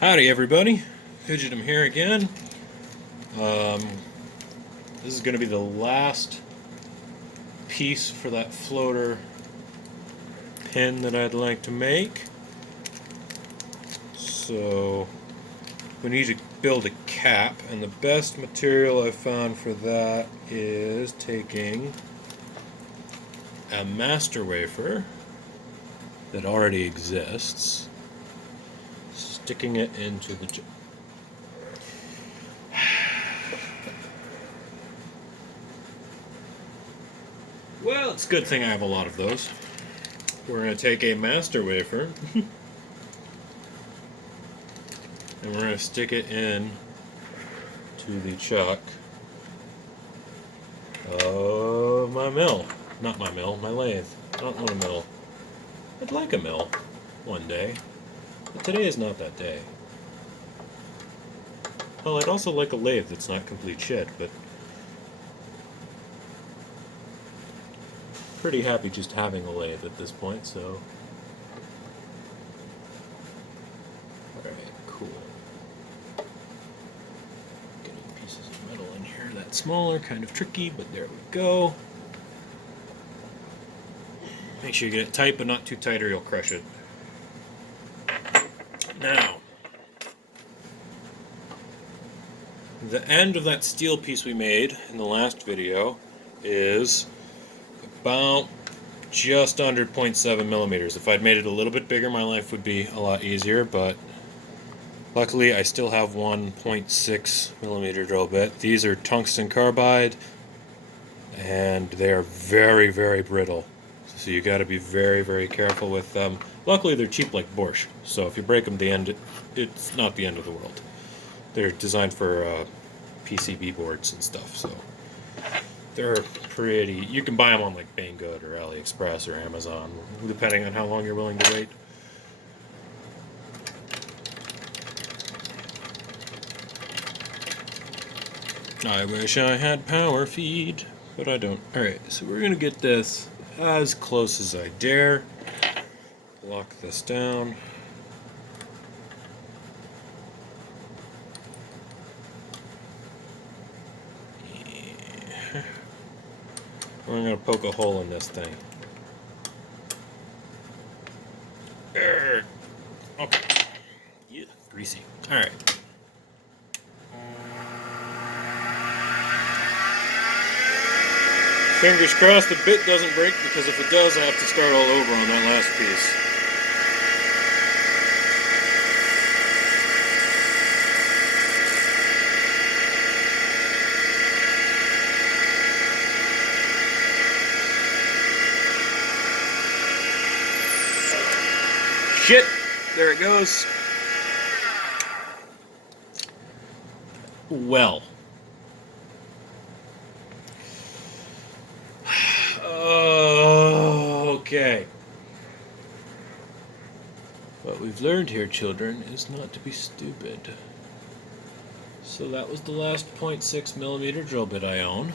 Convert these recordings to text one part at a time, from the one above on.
Howdy everybody, Fidgetum here again. Um, this is going to be the last piece for that floater pin that I'd like to make. So we need to build a cap, and the best material I've found for that is taking a master wafer that already exists, sticking it into the well, it's a good thing I have a lot of those. We're going to take a master wafer and we're going to stick it in to the chuck of my mill. Not my mill, my lathe. I don't want a mill. I'd like a mill one day, but today is not that day. Well, I'd also like a lathe that's not complete shit, but pretty happy just having a lathe at this point, so. Alright, cool. Getting pieces of metal in here that's smaller, kind of tricky, but there we go. Make sure you get it tight, but not too tight or you'll crush it. Now, the end of that steel piece we made in the last video is about just under 0.7 millimeters. If I'd made it a little bit bigger, my life would be a lot easier, but luckily I still have 1.6 millimeter drill bit. These are tungsten carbide, and they are very, very brittle. So you got to be very, very careful with them. Luckily they're cheap like borscht, so if you break them it's not the end of the world. They're designed for PCB boards and stuff, so they're pretty. You can buy them on like Banggood or AliExpress or Amazon, depending on how long you're willing to wait. I wish I had power feed, but I don't. Alright, so we're going to get this as close as I dare. Lock this down. I'm going to poke a hole in this thing. Okay. Yeah, greasy. Alright. Fingers crossed the bit doesn't break, because if it does, I have to start all over on that last piece. Shit! There it goes. Well. Okay. What we've learned here, children, is not to be stupid. So that was the last 0.6 millimeter drill bit I own.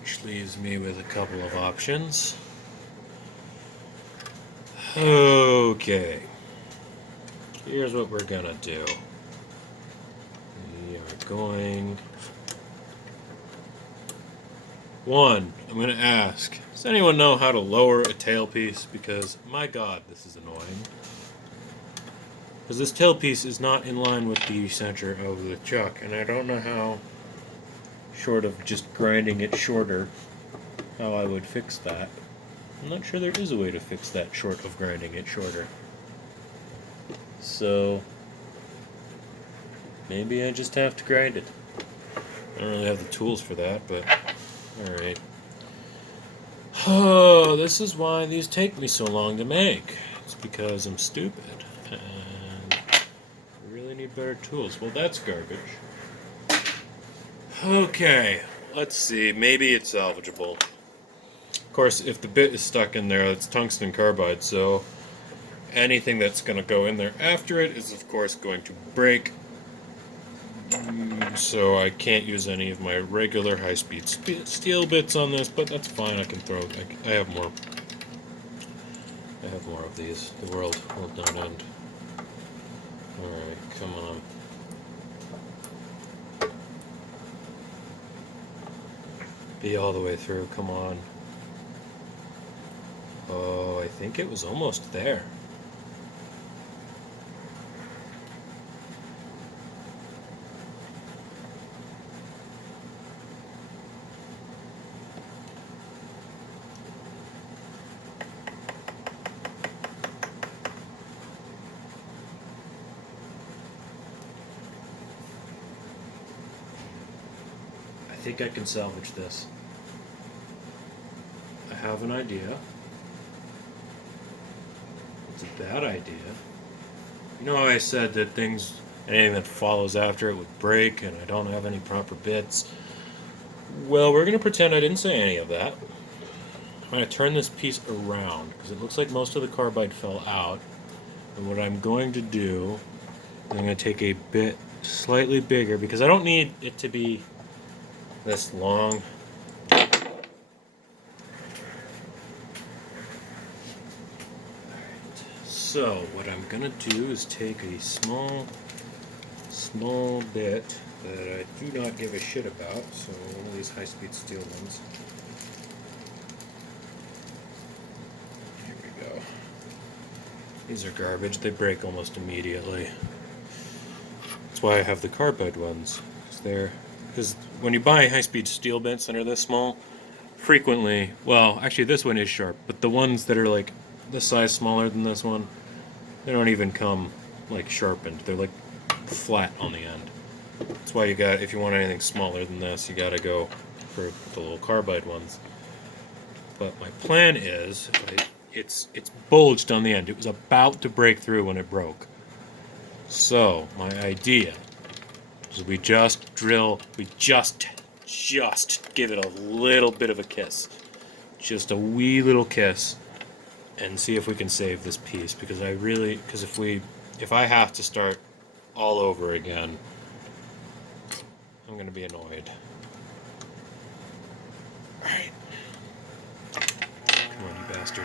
Which leaves me with a couple of options. Okay. Here's what we're gonna do. We are going... One, I'm going to ask, does anyone know how to lower a tailpiece? Because, my god, this is annoying. Because this tailpiece is not in line with the center of the chuck, and I don't know how, short of just grinding it shorter, how I would fix that. I'm not sure there is a way to fix that short of grinding it shorter. So, maybe I just have to grind it. I don't really have the tools for that, but... Alright. Oh, this is why these take me so long to make. It's because I'm stupid. And I really need better tools. Well, that's garbage. Okay, let's see. Maybe it's salvageable. Of course, if the bit is stuck in there, it's tungsten carbide, so anything that's going to go in there after it is, of course, going to break. So I can't use any of my regular high-speed steel bits on this, but that's fine. I can throw. I have more I have more of these. The world will not end. Alright, come on. Be all the way through, come on. Oh, I think it was almost there. I think I can salvage this. I have an idea. It's a bad idea. You know how I said that anything that follows after it would break and I don't have any proper bits? Well, we're going to pretend I didn't say any of that. I'm going to turn this piece around because it looks like most of the carbide fell out. And what I'm going to do is I'm going to take a bit slightly bigger because I don't need it to be this long. So what I'm gonna do is take a small bit that I do not give a shit about, so one of these high-speed steel ones. Here we go. These are garbage, they break almost immediately. That's why I have the carbide ones. Because when you buy high-speed steel bits that are this small, frequently, well, actually this one is sharp, but the ones that are like this size smaller than this one, they don't even come like sharpened. They're like flat on the end. That's why if you want anything smaller than this, you gotta go for the little carbide ones. But my plan is, it's bulged on the end. It was about to break through when it broke. So my idea is we just give it a little bit of a kiss. Just a wee little kiss. And see if we can save this piece, because if I have to start all over again, I'm gonna be annoyed. Alright. Come on, you bastard.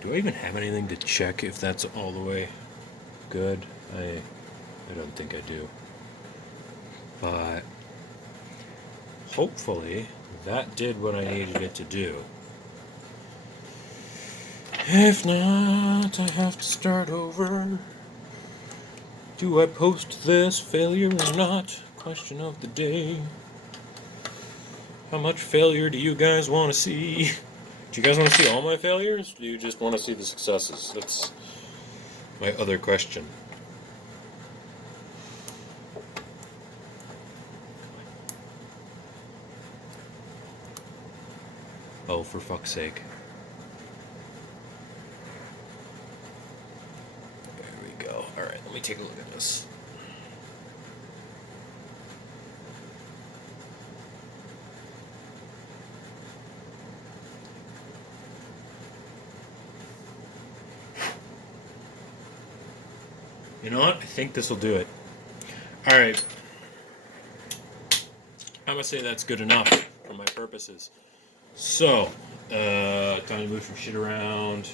Do I even have anything to check if that's all the way good? I don't think I do. But hopefully that did what I needed it to do. If not, I have to start over. Do I post this failure or not? Question of the day. How much failure do you guys want to see? Do you guys want to see all my failures? Do you just want to see the successes? That's my other question. Oh, for fuck's sake. There we go. Alright, let me take a look at this. You know what? I think this will do it. Alright. I'm gonna say that's good enough for my purposes. So, time to move some shit around.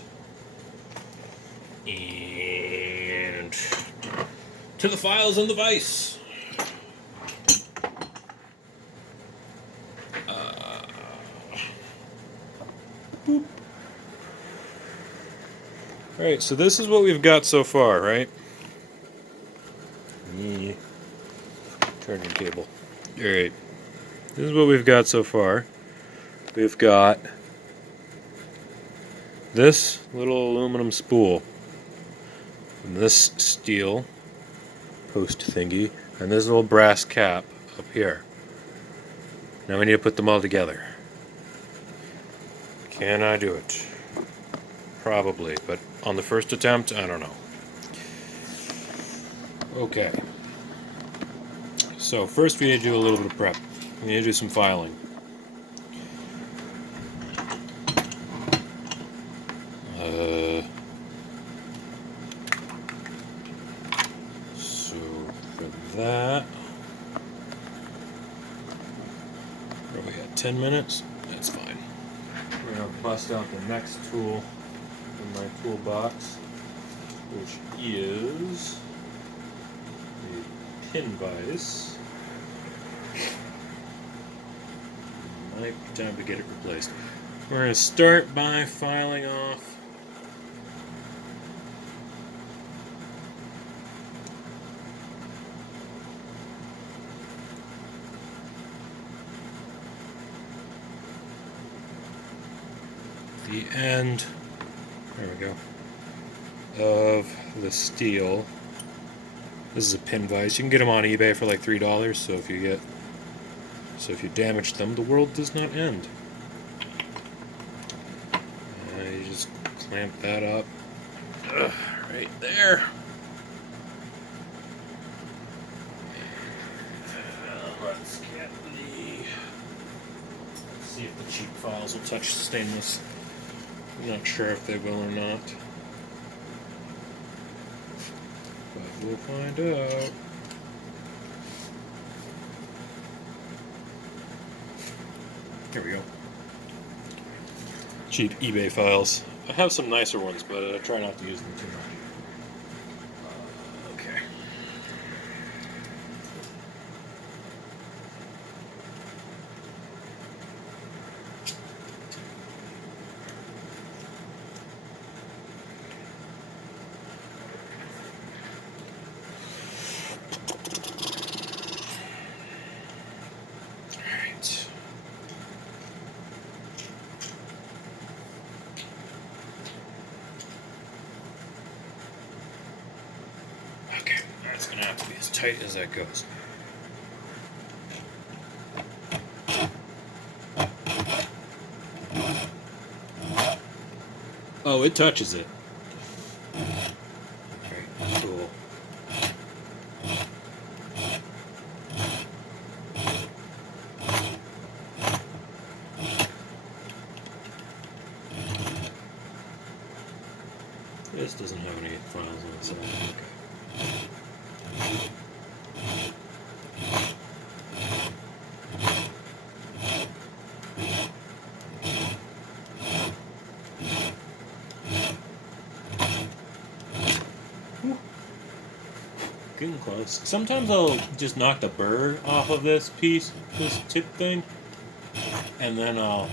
And to the files in the vise. Boop. Alright, so this is what we've got so far, right? Charging cable. Alright. This is what we've got so far. We've got this little aluminum spool, and this steel post thingy, and this little brass cap up here. Now we need to put them all together. Can I do it? Probably, but on the first attempt, I don't know. Okay. So first we need to do a little bit of prep. We need to do some filing. 10 minutes? That's fine. We're going to bust out the next tool in my toolbox, which is a pin vise. Might be time to get it replaced. We're going to start by filing off the end, there we go, of the steel. This is a pin vise. You can get them on eBay for like $3, so if you damage them, the world does not end. You just clamp that up right there. Let's see if the cheap files will touch stainless. I'm not sure if they will or not, but we'll find out. Here we go. Cheap eBay files. I have some nicer ones, but I try not to use them too much. Okay. It's going to have to be as tight as that goes. Oh, it touches it. Alright, cool. This doesn't have any files on the side. Okay. Getting close. Sometimes I'll just knock the burr off of this piece, this tip thing, and then I'll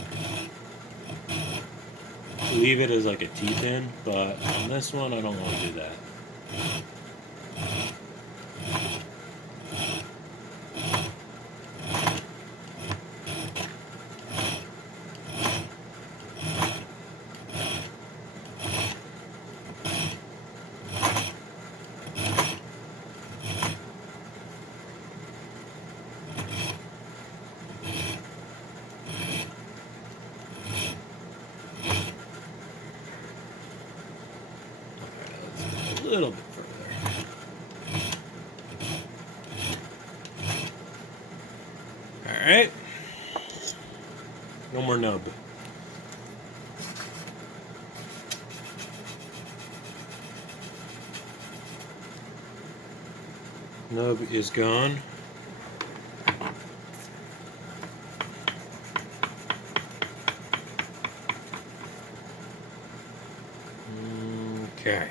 leave it as like a T-pin, but on this one I don't want to do that. A little bit further. Alright. No more nub. Nub is gone. Okay.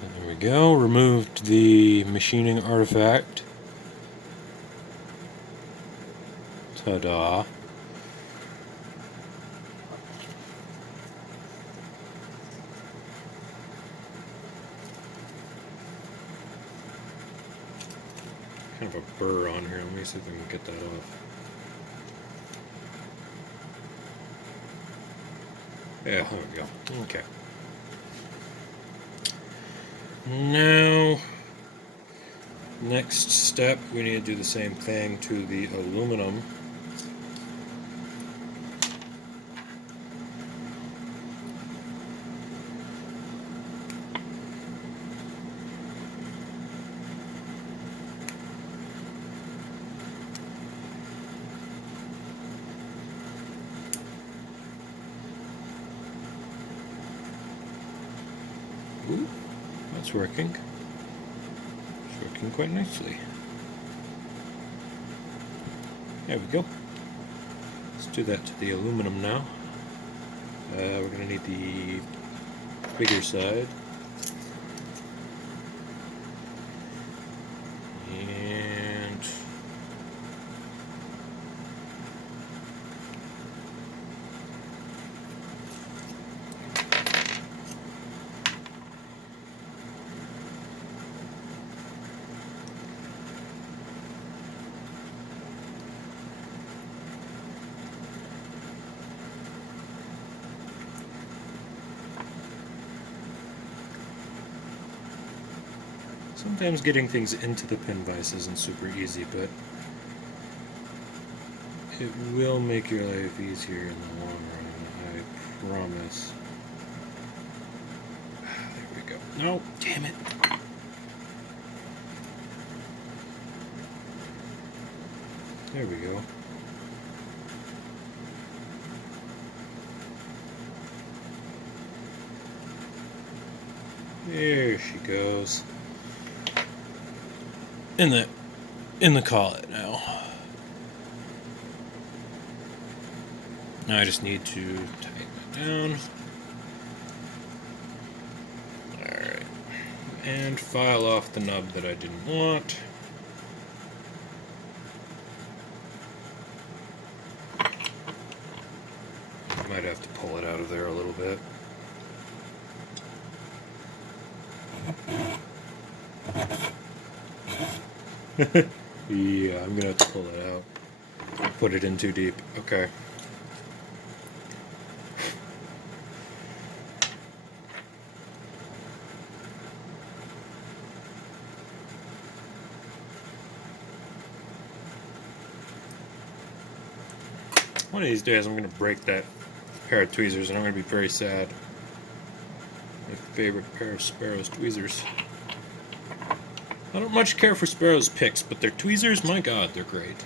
There we go. Removed the machining artifact. Ta-da. Kind of a burr on here. Let me see if I can get that off. Yeah, there we go. Okay. Now, next step, we need to do the same thing to the aluminum. Ooh, that's working. It's working quite nicely. There we go. Let's do that to the aluminum now. We're going to need the bigger side. And sometimes getting things into the pin vise isn't super easy, but it will make your life easier in the long run, I promise. There we go. No, damn it. There we go. There she goes. In the collet now. Now I just need to tighten it down. Alright. And file off the nub that I didn't want. Might have to pull it out of there a little bit. Yeah, I'm gonna have to pull it out. Put it in too deep. Okay. One of these days I'm gonna break that pair of tweezers and I'm gonna be very sad. My favorite pair of Sparrow's tweezers. I don't much care for Sparrow's picks, but their tweezers, my god, they're great.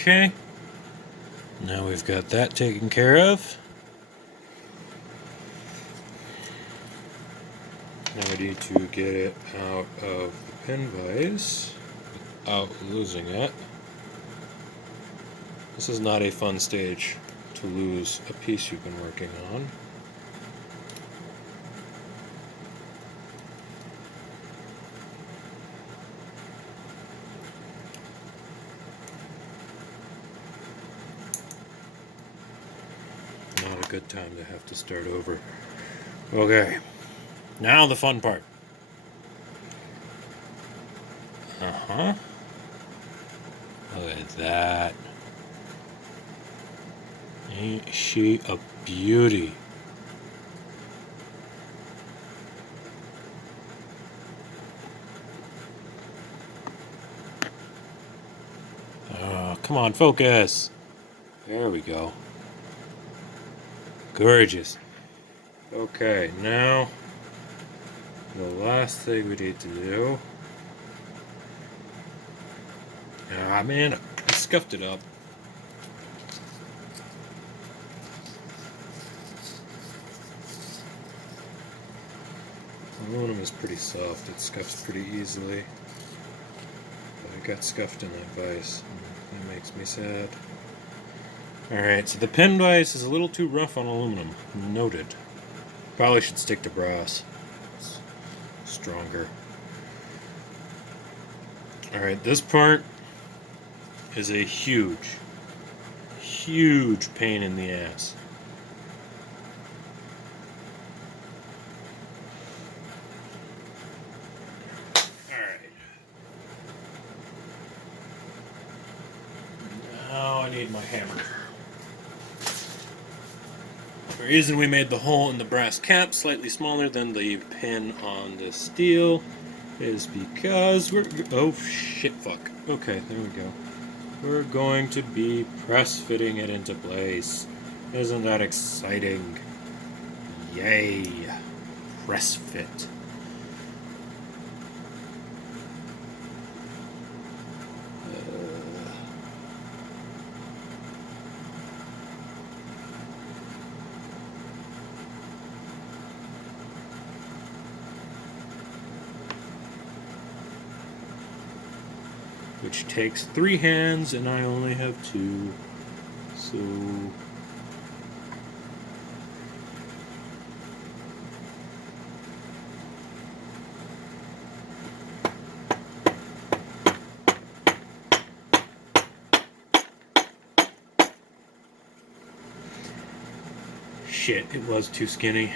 Okay, now we've got that taken care of. Now we need to get it out of the pin vise without losing it. This is not a fun stage to lose a piece you've been working on. Good time to have to start over. Okay, now the fun part. Look at that. Ain't she a beauty? Oh, come on, focus. There we go. Gorgeous. Okay, now the last thing we need to do. Ah, man, I scuffed it up. Aluminum is pretty soft, it scuffs pretty easily. But it got scuffed in that vise. That makes me sad. Alright, so the pin vise is a little too rough on aluminum. Noted. Probably should stick to brass. It's stronger. Alright, this part is a huge pain in the ass. Alright. Now I need my hammer. The reason we made the hole in the brass cap slightly smaller than the pin on the steel is because we're... Oh, shit, fuck. Okay, there we go. we're going to be press fitting it into place. Isn't that exciting? Yay! Press fit. Which takes 3 hands, and I only have 2. So shit, it was too skinny.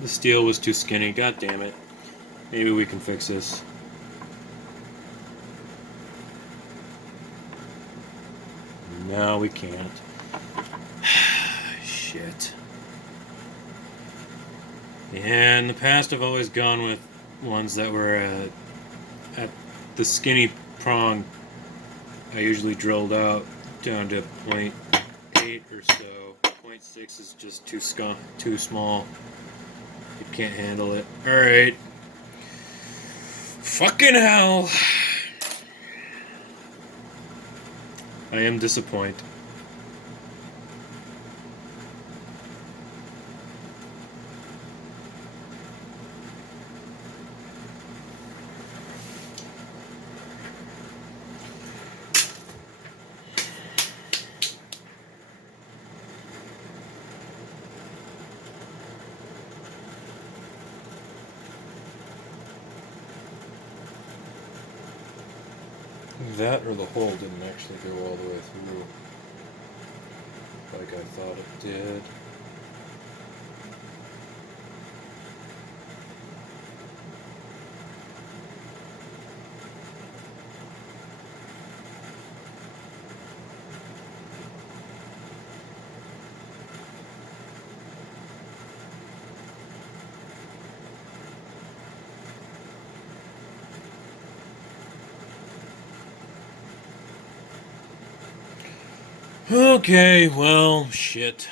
The steel was too skinny, god damn it. Maybe we can fix this. No, we can't. Shit. Yeah, in the past I've always gone with ones that were at the skinny prong. I usually drilled out down to 0.8 or so. 0.6 is just too small. It can't handle it. Alright. Fucking hell. I am disappointed. That or the hole didn't actually go all the way through like I thought it did. Okay, well, shit.